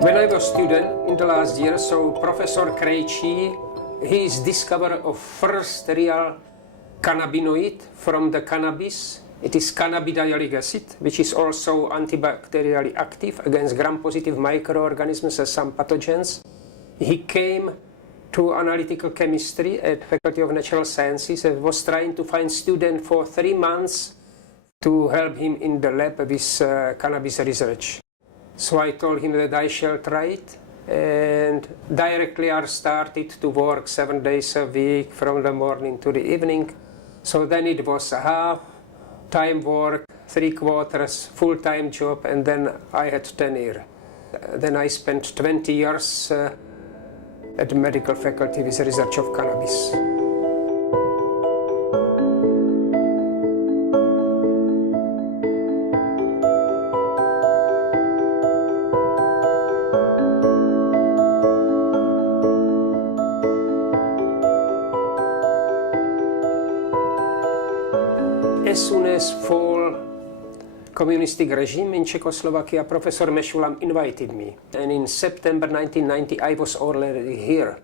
When I was student in the last year, so Professor Krejci, he is discoverer of first real cannabinoid from the cannabis. It is cannabidiolic acid, which is also antibacterially active against gram-positive microorganisms and some pathogens. He came to analytical chemistry at Faculty of Natural Sciences and was trying to find students for 3 months to help him in the lab with cannabis research. So I told him that I shall try it, and directly I started to work 7 days a week from the morning to the evening. So then it was a half-time work, 3/4 full-time job, and then I had tenure. Then I spent 20 years at the medical faculty with research of cannabis. As soon as fall communistic regime in Czechoslovakia, Professor Meshulam invited me. And in September 1990, I was already here.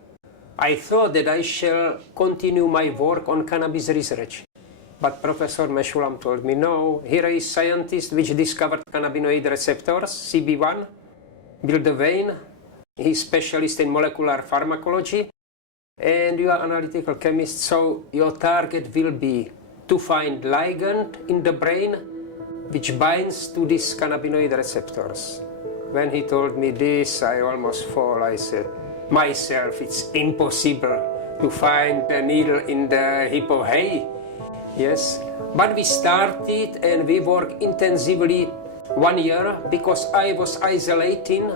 I thought that I shall continue my work on cannabis research. But Professor Meshulam told me, no, here is scientist which discovered cannabinoid receptors, CB1, Bill Devane. He's specialist in molecular pharmacology. And you are analytical chemist, so your target will be to find ligand in the brain which binds to these cannabinoid receptors. When he told me this, I almost fall. I said, myself, it's impossible to find a needle in the hip of hay. Yes, but we started and we worked intensively 1 year because I was isolating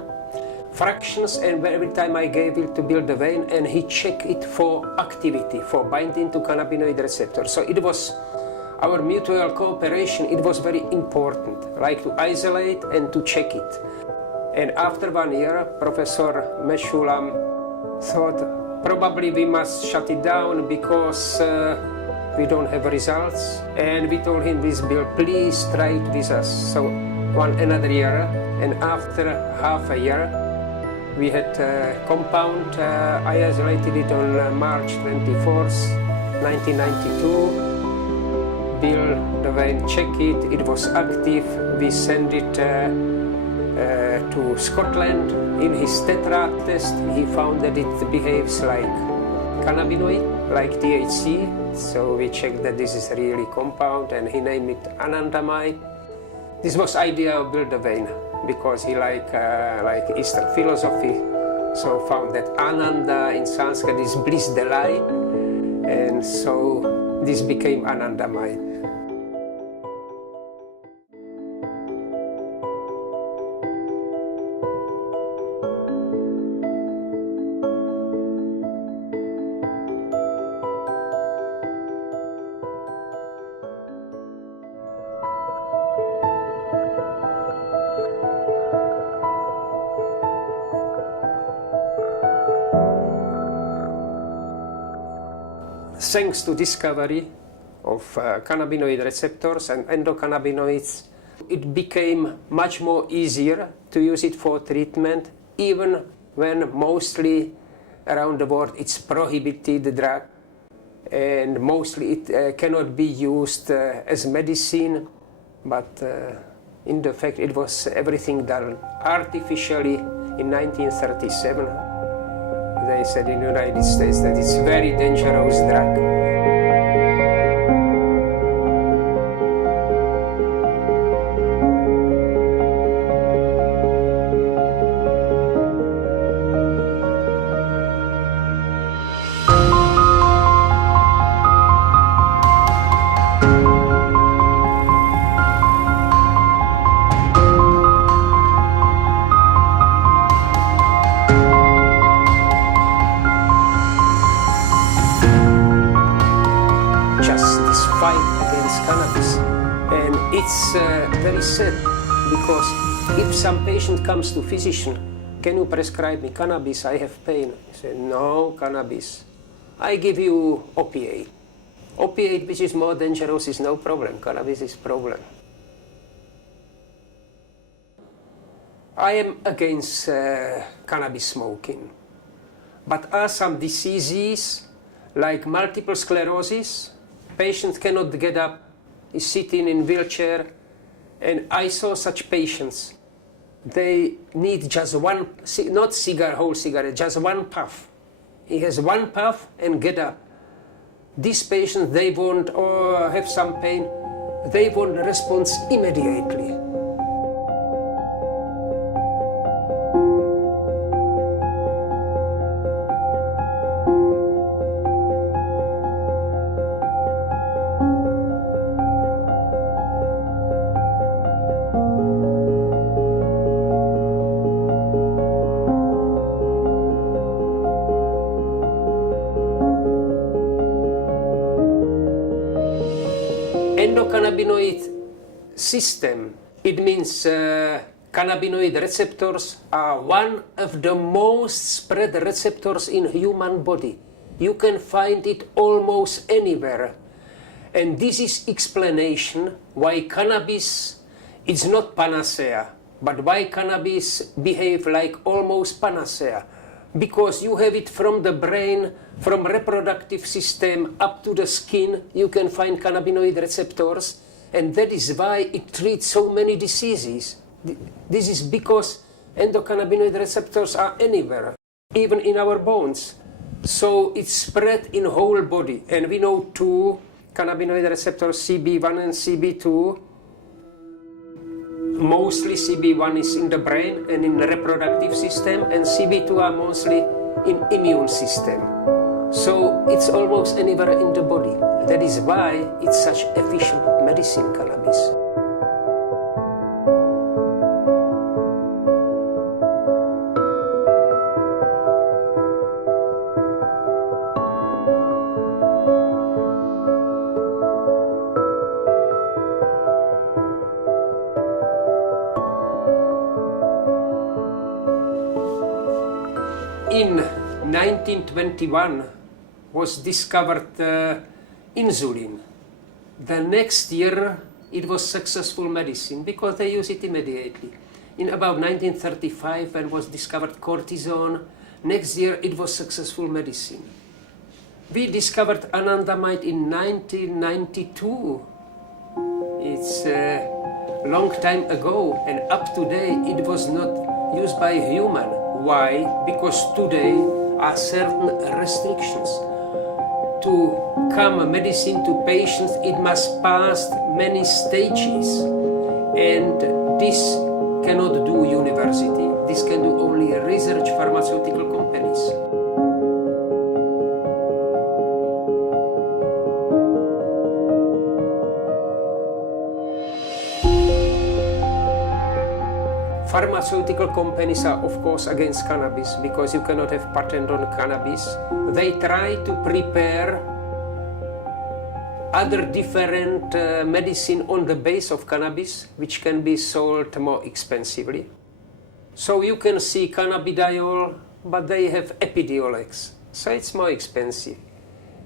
fractions, and every time I gave it to Bill Devane, and he checked it for activity, for binding to cannabinoid receptors. So it was our mutual cooperation, it was very important, like to isolate and to check it. And after 1 year, Professor Meshulam thought probably we must shut it down because we don't have results. And we told him, this Bill, please try it with us. So another year, and after half a year, we had a compound. I isolated it on March 24th, 1992. Bill Devane checked it, it was active. We sent it to Scotland. In his tetra test, he found that it behaves like cannabinoid, like THC. So we checked that this is really compound, and he named it Anandamide. This was idea of Bill Devane, because he like Eastern philosophy, so found that Ananda in Sanskrit is bliss, delight, and so this became Anandamide. Thanks to discovery of cannabinoid receptors and endocannabinoids, it became much more easier to use it for treatment, even when mostly around the world it's prohibited drug, and mostly it cannot be used as medicine, but in the fact it was everything done artificially in 1937. They said in the United States that it's a very dangerous drug. Cannabis. And it's very sad, because if some patient comes to physician, can you prescribe me cannabis? I have pain. He said, no cannabis. I give you opiate. Opiate, which is more dangerous, is no problem. Cannabis is problem. I am against cannabis smoking, but are some diseases like multiple sclerosis. Patients cannot get up, is sitting in wheelchair, and I saw such patients. They need just one, not cigar, whole cigarette, just one puff. He has one puff and get up. These patients, they won't have some pain. They want a response immediately. Endocannabinoid system, it means cannabinoid receptors are one of the most spread receptors in human body. You can find it almost anywhere. And this is explanation why cannabis is not panacea, but why cannabis behave like almost panacea. Because you have it from the brain, from reproductive system up to the skin, you can find cannabinoid receptors, and that is why it treats so many diseases. This is because endocannabinoid receptors are anywhere, even in our bones. So it's spread in whole body, and we know two cannabinoid receptors, CB1 and CB2. Mostly CB1 is in the brain and in the reproductive system, and CB2 are mostly in immune system. So it's almost anywhere in the body. That is why it's such efficient medicine, cannabis. In 1921 was discovered insulin. The next year it was successful medicine because they use it immediately. In about 1935 when was discovered cortisone, next year it was successful medicine. We discovered anandamide in 1992. It's a long time ago, and up to date it was not used by human. Why? Because today are certain restrictions. To come medicine to patients, it must pass many stages. And this cannot do university. This can do only research pharmaceutical companies. Pharmaceutical companies are, of course, against cannabis because you cannot have patent on cannabis. They try to prepare other different medicine on the base of cannabis, which can be sold more expensively. So you can see cannabidiol, but they have Epidiolex, so it's more expensive.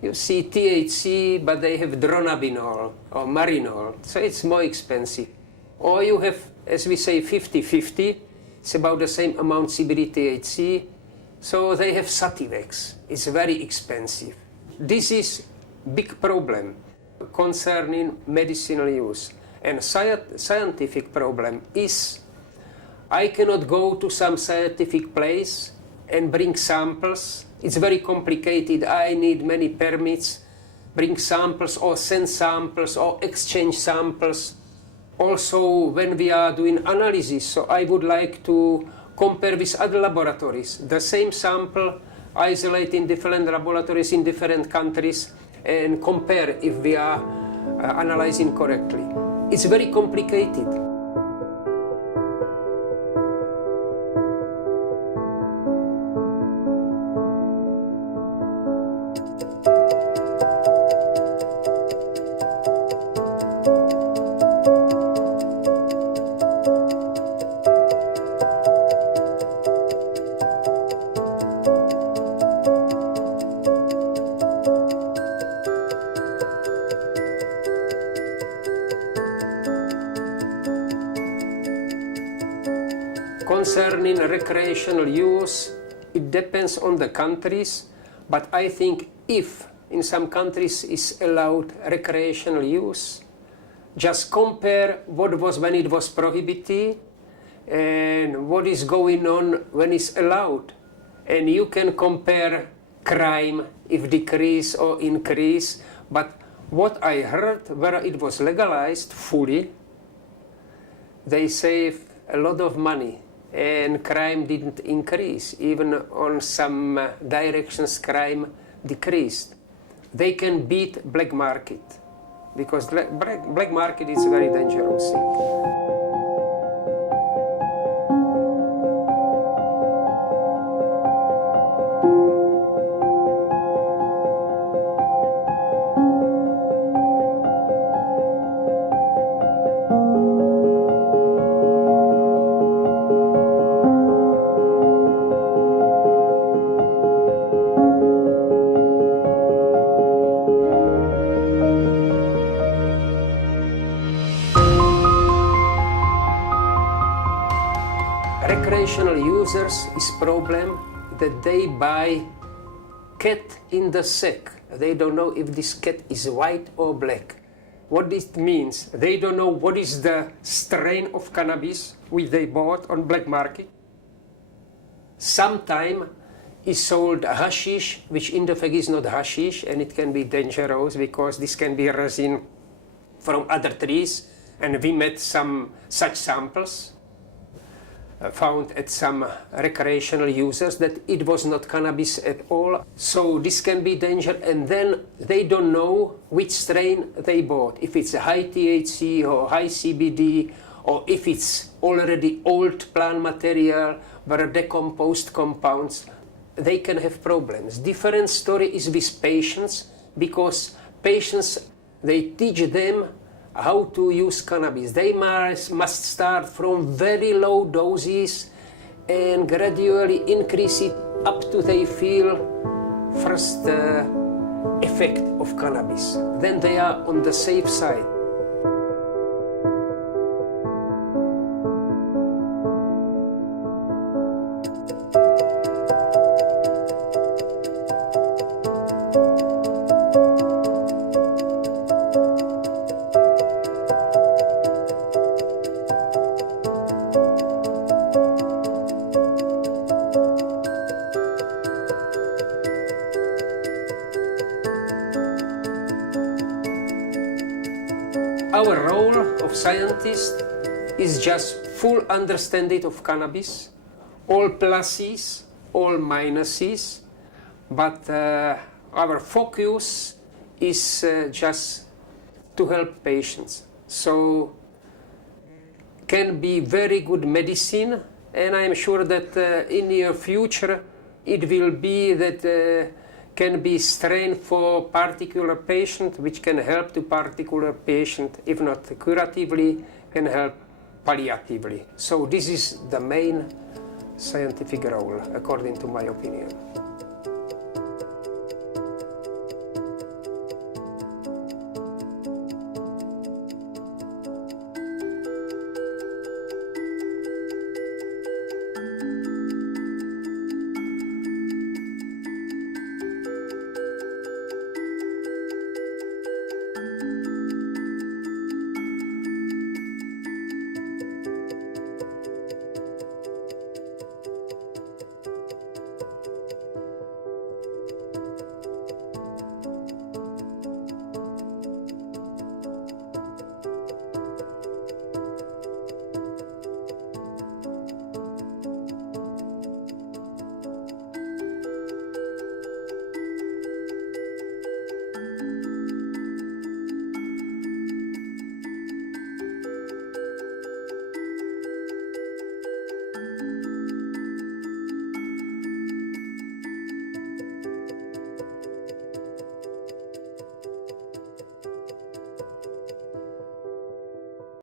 You see THC, but they have dronabinol or marinol, so it's more expensive. Or you have, as we say, 50-50. It's about the same amount CBD THC. So they have Sativex. It's very expensive. This is big problem concerning medicinal use. And scientific problem is I cannot go to some scientific place and bring samples. It's very complicated. I need many permits, bring samples or send samples or exchange samples. Also, when we are doing analysis, so I would like to compare with other laboratories. The same sample, isolate in different laboratories in different countries, and compare if we are analyzing correctly. It's very complicated. Concerning recreational use, it depends on the countries, but I think if in some countries is allowed recreational use, just compare what was when it was prohibited and what is going on when it's allowed. And you can compare crime if decrease or increase, but what I heard where it was legalized fully, they save a lot of money and crime didn't increase. Even on some directions crime decreased. They can beat black market because black market is a very dangerous thing. Recreational users is problem that they buy cat in the sack. They don't know if this cat is white or black. What this means, they don't know what is the strain of cannabis which they bought on black market. Sometimes is sold hashish, which in the fact is not hashish, and it can be dangerous because this can be resin from other trees, and we met some such samples found at some recreational users that it was not cannabis at all. So this can be dangerous, and then they don't know which strain they bought, if it's a high THC or high CBD, or if it's already old plant material or decomposed compounds. They can have problems. Different story is with patients, because patients, they teach them how to use cannabis. They must start from very low doses and gradually increase it up to they feel first effect of cannabis. Then they are on the safe side. Our role of scientists is just full understanding of cannabis, all pluses, all minuses, but our focus is just to help patients. So can be very good medicine, and I am sure that in the future it will be that can be strain for particular patient, which can help to particular patient, if not curatively, can help palliatively. So this is the main scientific role, according to my opinion.